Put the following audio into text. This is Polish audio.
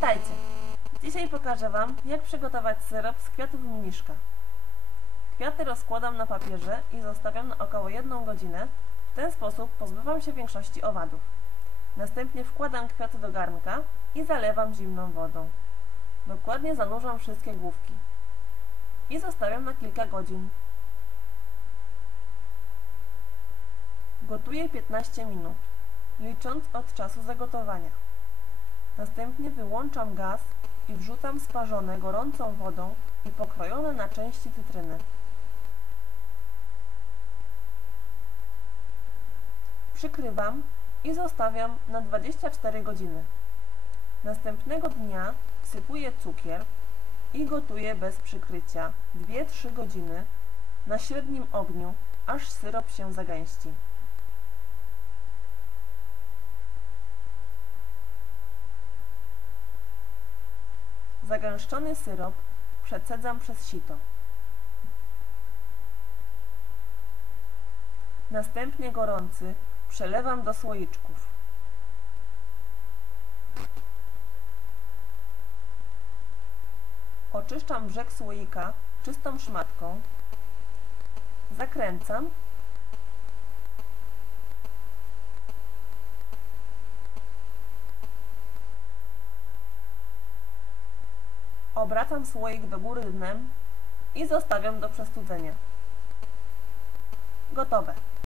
Witajcie! Dzisiaj pokażę Wam, jak przygotować syrop z kwiatów mniszka. Kwiaty rozkładam na papierze i zostawiam na około 1 godzinę. W ten sposób pozbywam się większości owadów. Następnie wkładam kwiaty do garnka i zalewam zimną wodą. Dokładnie zanurzam wszystkie główki. I zostawiam na kilka godzin. Gotuję 15 minut, licząc od czasu zagotowania. Następnie wyłączam gaz i wrzucam sparzone gorącą wodą i pokrojone na części cytryny. Przykrywam i zostawiam na 24 godziny. Następnego dnia wsypuję cukier i gotuję bez przykrycia 2-3 godziny na średnim ogniu, aż syrop się zagęści. Zagęszczony syrop przecedzam przez sito. Następnie gorący przelewam do słoiczków. Oczyszczam brzeg słoika czystą szmatką. Zakręcam Obracam słoik do góry dnem i zostawiam do przestudzenia. Gotowe.